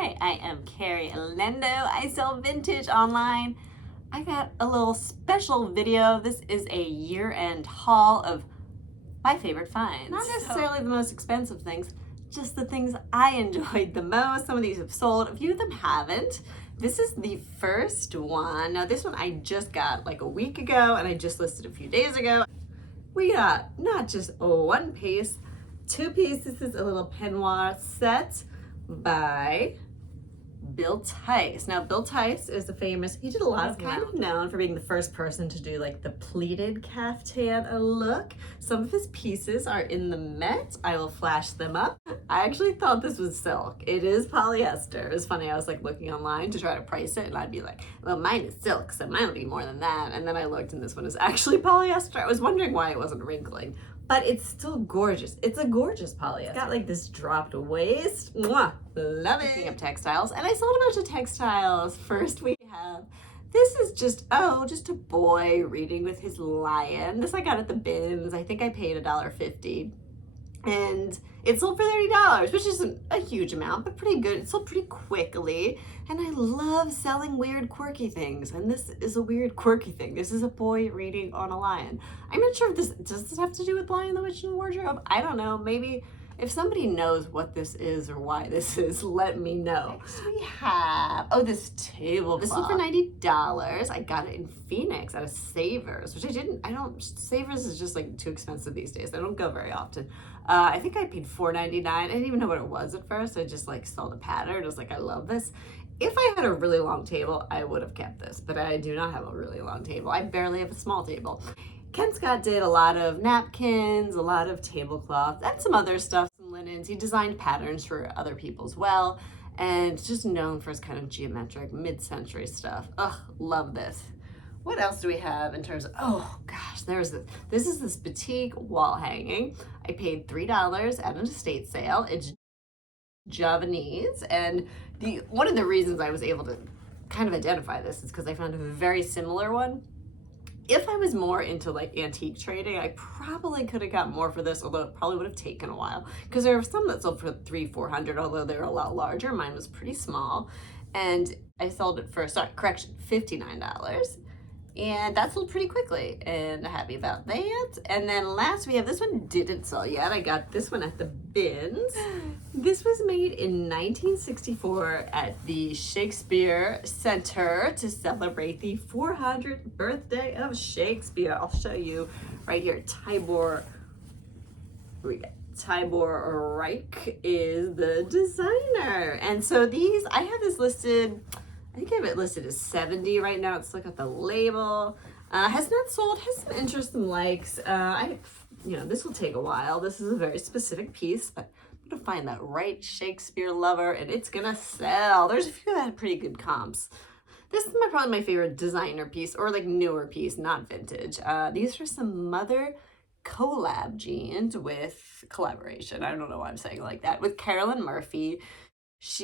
Hi, I am Carrie Lendo. I sell vintage online. I got a little special video. This is a year-end haul of my favorite finds. Not necessarily the most expensive things, just the things I enjoyed the most. Some of these have sold, a few of them haven't. This is the first one. Now this one I just got like a week ago and I just listed a few days ago. We got not just one piece, two pieces. This is a little peignoir set by Bill Tice. Now Bill Tice is a famous, he did a lot of kind of known for being the first person to do like the pleated caftan look. Some of his pieces are in the Met. I will flash them up. I actually thought this was silk. It is polyester. It was funny, I was like looking online to try to price it and I'd be like, well, mine is silk, so mine will be more than that. And then I looked and this one is actually polyester. I was wondering why it wasn't wrinkling. But it's still gorgeous. It's a gorgeous polyester. It's got like this dropped waist. Mwah, love it. Picking up textiles, and I sold a bunch of textiles. First we have, this is just a boy reading with his lion. This I got at the bins. I think I paid $1.50. And it sold for $30, which isn't a huge amount, but pretty good. It sold pretty quickly. And I love selling weird, quirky things. And this is a weird, quirky thing. This is a boy reading on a lion. I'm not sure if does this have to do with Lion, the Witch, and Wardrobe? I don't know. Maybe if somebody knows what this is or why this is, let me know. Next we have, this tablecloth. This one for $90. I got it in Phoenix at a Savers, which Savers is just like too expensive these days. I don't go very often. I think I paid $4.99. I didn't even know what it was at first. I just like saw the pattern. I was like, I love this. If I had a really long table, I would have kept this, but I do not have a really long table. I barely have a small table. Ken Scott did a lot of napkins, a lot of tablecloth, and some other stuff, some linens. He designed patterns for other people as well, and just known for his kind of geometric mid-century stuff. Ugh, love this. What else do we have in terms of, this is this batik wall hanging. I paid $3 at an estate sale. It's Javanese, and one of the reasons I was able to kind of identify this is because I found a very similar one. If I was more into like antique trading, I probably could have got more for this, although it probably would have taken a while because there are some that sold for $300-400, although they're a lot larger. Mine was pretty small, and I sold it for, $59. And that sold pretty quickly, and I'm happy about that. And then last we have, this one didn't sell yet. I got this one at the bins. This was made in 1964 at the Shakespeare Center to celebrate the 400th birthday of Shakespeare. I'll show you right here. Tibor Reich is the designer. And so these, I have this listed, I think I have it listed as 70 right now. Let's look at the label. Has not sold, has some interest and likes. This will take a while. This is a very specific piece, but I'm gonna find that right Shakespeare lover and it's gonna sell. There's a few that had pretty good comps. This is probably my favorite designer piece, or like newer piece, not vintage. These are some Mother collab jeans with collaboration. I don't know why I'm saying it like that. With Carolyn Murphy.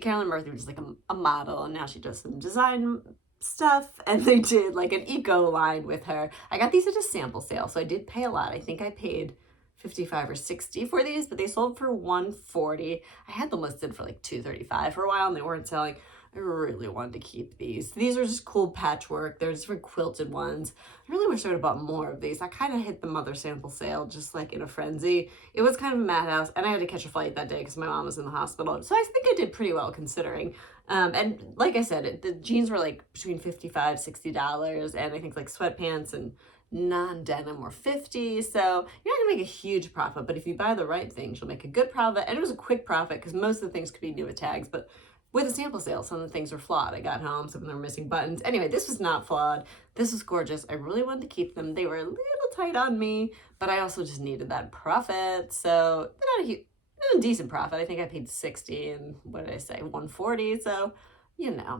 Carolyn Murphy was like a model, and now she does some design stuff, and they did like an eco line with her. I got these at a sample sale, so I did pay a lot. I think I paid $55 or $60 for these, but they sold for $140. I had them listed for like $235 for a while, and they weren't selling. I really wanted to keep these. These are just cool patchwork. They're different quilted ones. I really wish I would have bought more of these. I kind of hit the Mother sample sale just like in a frenzy. It was kind of a madhouse, and I had to catch a flight that day because my mom was in the hospital. So I think I did pretty well considering. And like I said, the jeans were like between $55, $60, and I think like sweatpants and non-denim were $50. So you're not gonna make a huge profit, but if you buy the right things, you'll make a good profit. And it was a quick profit because most of the things could be new with tags, but with a sample sale, some of the things were flawed. I got home, some of them were missing buttons. Anyway, this was not flawed. This was gorgeous. I really wanted to keep them. They were a little tight on me, but I also just needed that profit. So not a decent profit. I think I paid $60 and what did I say, $140. So,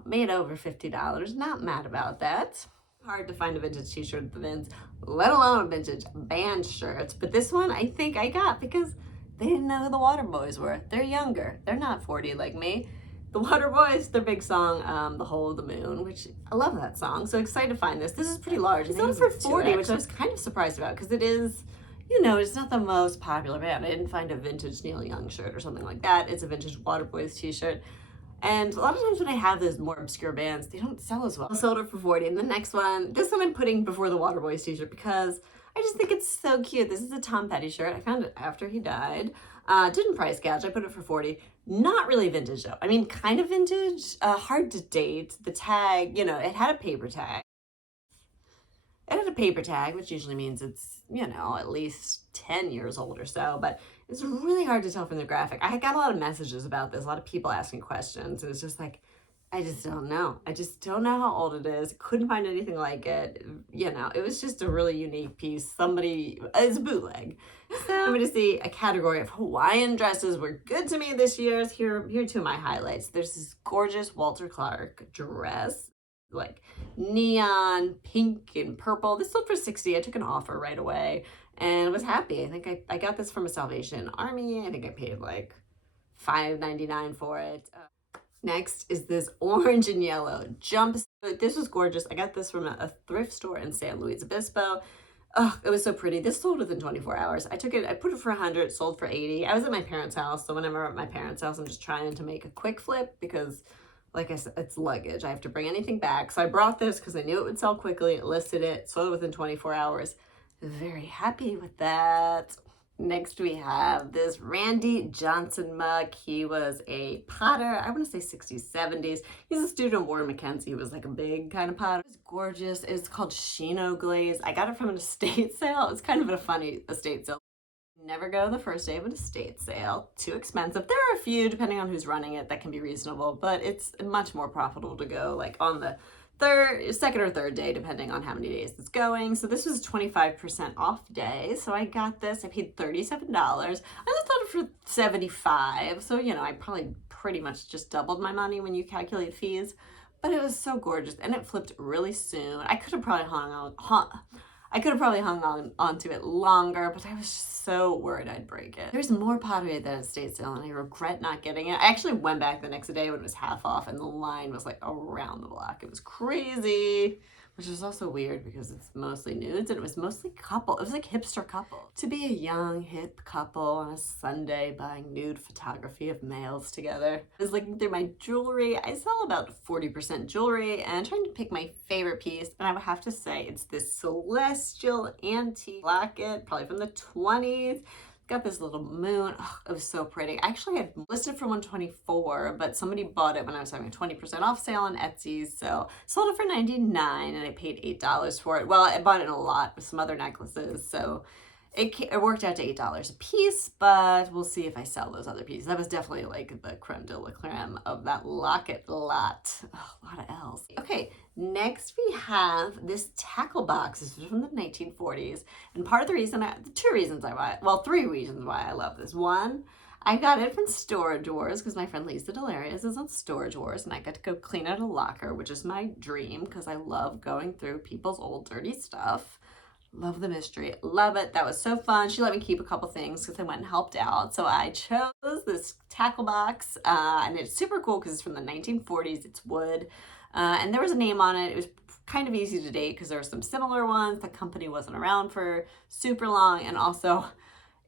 made over $50. Not mad about that. Hard to find a vintage t-shirt at the bins, let alone a vintage band shirt. But this one I think I got because they didn't know who the Water Boys were. They're younger. They're not 40 like me. The Water Boys, their big song, The Hole of the Moon, which I love that song. So excited to find this. This is pretty large. It's sold for $40, which I was kind of surprised about because it is, it's not the most popular band. I didn't find a vintage Neil Young shirt or something like that. It's a vintage Water Boys t-shirt. And a lot of times when I have those more obscure bands, they don't sell as well. I sold it for 40. And the next one, this one I'm putting before the Waterboys t-shirt because I just think it's so cute. This is a Tom Petty shirt. I found it after he died. Didn't price gouge. I put it for 40. Not really vintage though. I mean, kind of vintage, hard to date. The tag, you know, it had a paper tag. It had a paper tag, which usually means it's, you know, at least 10 years old or so, but it's really hard to tell from the graphic. I got a lot of messages about this, a lot of people asking questions, and it's just like, I just don't know. I just don't know how old it is. Couldn't find anything like it. You know, it was just a really unique piece. It's a bootleg. So I'm going to see a category of Hawaiian dresses were good to me this year. Here are two of my highlights. There's this gorgeous Walter Clark dress, like neon pink and purple. This sold for 60. I took an offer right away and was happy. I think I got this from a Salvation Army. I think I paid like $5.99 for it. Next is this orange and yellow jumpsuit. This was gorgeous. I got this from a thrift store in San Luis Obispo. Oh, it was so pretty. This sold within 24 hours. I put it for 100, sold for 80. I was at my parents' house, so whenever I'm at my parents' house, I'm just trying to make a quick flip because, like I said, it's luggage. I have to bring anything back. So I brought this because I knew it would sell quickly. It listed it, sold within 24 hours. Very happy with that. Next we have this Randy Johnson mug. He was a potter, I want to say 60s, 70s. He's a student of Warren Mackenzie. He was like a big kind of potter. It's gorgeous. It's called Chino Glaze. I got it from an estate sale. It's kind of a funny estate sale. Never go the first day of an estate sale. Too expensive. There are a few, depending on who's running it, that can be reasonable, but it's much more profitable to go like on the second or third day, depending on how many days it's going. So this was a 25% off day. So I got this, I paid $37. I just sold it for $75. So, you know, I probably pretty much just doubled my money when you calculate fees, but it was so gorgeous and it flipped really soon. I could have probably hung on to it longer, but I was just so worried I'd break it. There's more pottery at that estate sale, and I regret not getting it. I actually went back the next day when it was half off, and the line was like around the block. It was crazy, which is also weird because it's mostly nudes, and it was mostly couple. It was like hipster couple. To be a young, hip couple on a Sunday buying nude photography of males together. I was looking through my jewelry. I sell about 40% jewelry, and trying to pick my favorite piece, and I would have to say it's this celestial antique locket, probably from the 20s. Got this little moon. Oh, it was so pretty. I actually had listed for 124, but somebody bought it when I was having a 20% off sale on Etsy. So sold it for 99 and I paid $8 for it. Well, I bought it in a lot with some other necklaces. So it worked out to $8 a piece, but we'll see if I sell those other pieces. That was definitely like the creme de la creme of that locket lot. Oh, a lot of L's. Okay, next we have this tackle box. This is from the 1940s. And part of the reason, three reasons why I love this. One, I got it from Storage Wars because my friend Lisa Delarius is on Storage Wars and I got to go clean out a locker, which is my dream because I love going through people's old dirty stuff. Love the mystery. Love it. That was so fun. She let me keep a couple things because I went and helped out. So I chose this tackle box and it's super cool because it's from the 1940s. It's wood and there was a name on it. It was kind of easy to date because there were some similar ones. The company wasn't around for super long, and also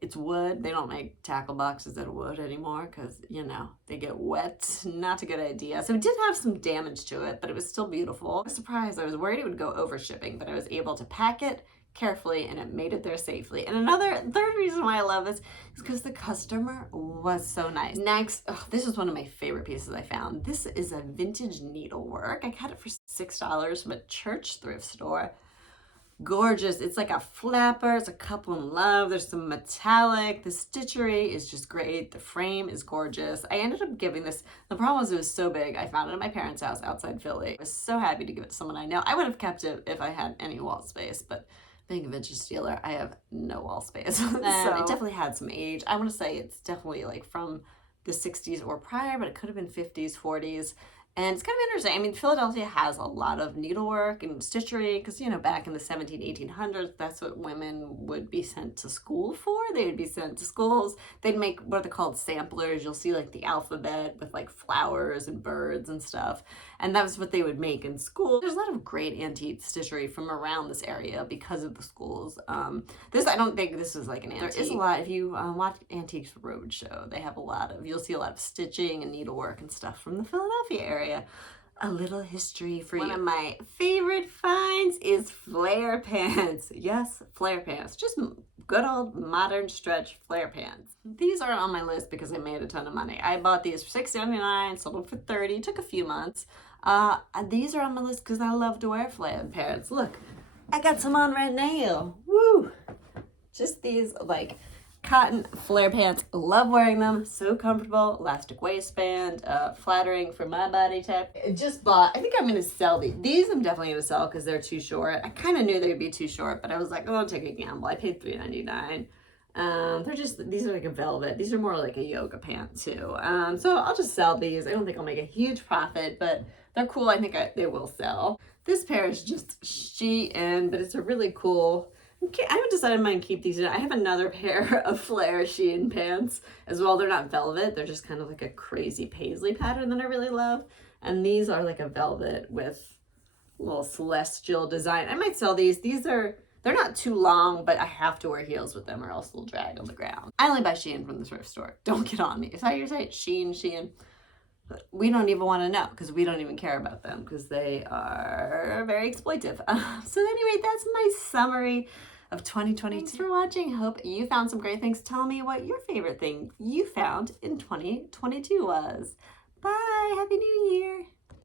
it's wood. They don't make tackle boxes out of wood anymore because, you know, they get wet. Not a good idea. So it did have some damage to it, but it was still beautiful. I was surprised. I was worried it would go over shipping, but I was able to pack it carefully and it made it there safely. And third reason why I love this is because the customer was so nice. Next, this is one of my favorite pieces I found. This is a vintage needlework. I got it for $6 from a church thrift store. Gorgeous. It's like a flapper. It's a couple in love. There's some metallic. The stitchery is just great. The frame is gorgeous. I ended up giving this. The problem was it was so big. I found it at my parents' house outside Philly. I was so happy to give it to someone I know. I would have kept it if I had any wall space, but being a vintage dealer, I have no wall space. So it definitely had some age. I want to say it's definitely like from the 60s or prior, but it could have been 50s, 40s. And it's kind of interesting. I mean, Philadelphia has a lot of needlework and stitchery because, you know, back in the 1800s, that's what women would be sent to school for. They would be sent to schools. They'd make what are called samplers. You'll see like the alphabet with like flowers and birds and stuff. And that was what they would make in school. There's a lot of great antique stitchery from around this area because of the schools. I don't think this is like an antique. There is a lot. If you watch Antiques Roadshow, they have you'll see a lot of stitching and needlework and stuff from the Philadelphia area. A little history for you. One of my favorite finds is flare pants. Yes, flare pants. Just good old modern stretch flare pants. These are on my list because I made a ton of money. I bought these for $6.99, sold them for $30. Took a few months. These are on my list because I love to wear flare pants. Look, I got some on right now. Woo! Just these like cotton flare pants. Love wearing them. So comfortable. Elastic waistband. Flattering for my body type. I just bought. I think I'm going to sell these. These I'm definitely going to sell because they're too short. I kind of knew they'd be too short, but I was like, oh, I'll take a gamble. I paid $3.99. These are like a velvet. These are more like a yoga pant too. So I'll just sell these. I don't think I'll make a huge profit, but they're cool. I think they will sell. This pair is just Shein, but it's a really cool. I haven't decided I might keep these. I have another pair of flare Shein pants as well. They're not velvet. They're just kind of like a crazy paisley pattern that I really love. And these are like a velvet with a little celestial design. I might sell these. They're not too long, but I have to wear heels with them or else they'll drag on the ground. I only buy Shein from the thrift store. Don't get on me. Is that your site? Shein. We don't even want to know because we don't even care about them because they are very exploitive. So anyway, that's my summary of 2022. Thanks for watching. Hope you found some great things. Tell me what your favorite thing you found in 2022 was. Bye. Happy New Year.